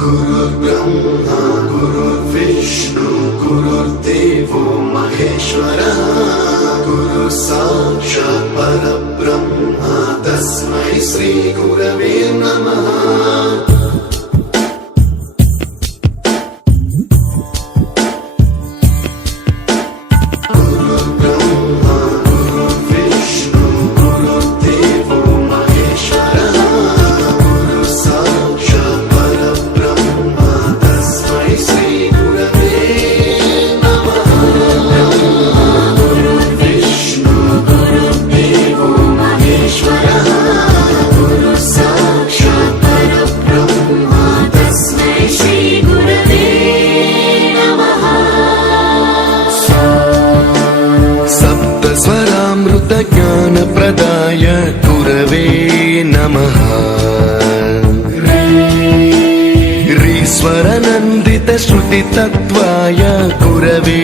गुरुर्ब्रह्मा गुरुर्विष्णु गुरुर्देवो महेश्वरः गुरु साक्षात् परब्रह्म तस्मै श्री गुरवे नमः। ज्ञान प्रदाय गुरवे नमः। रीश्वर नन्दित श्रुति तत्त्वाय गुरवे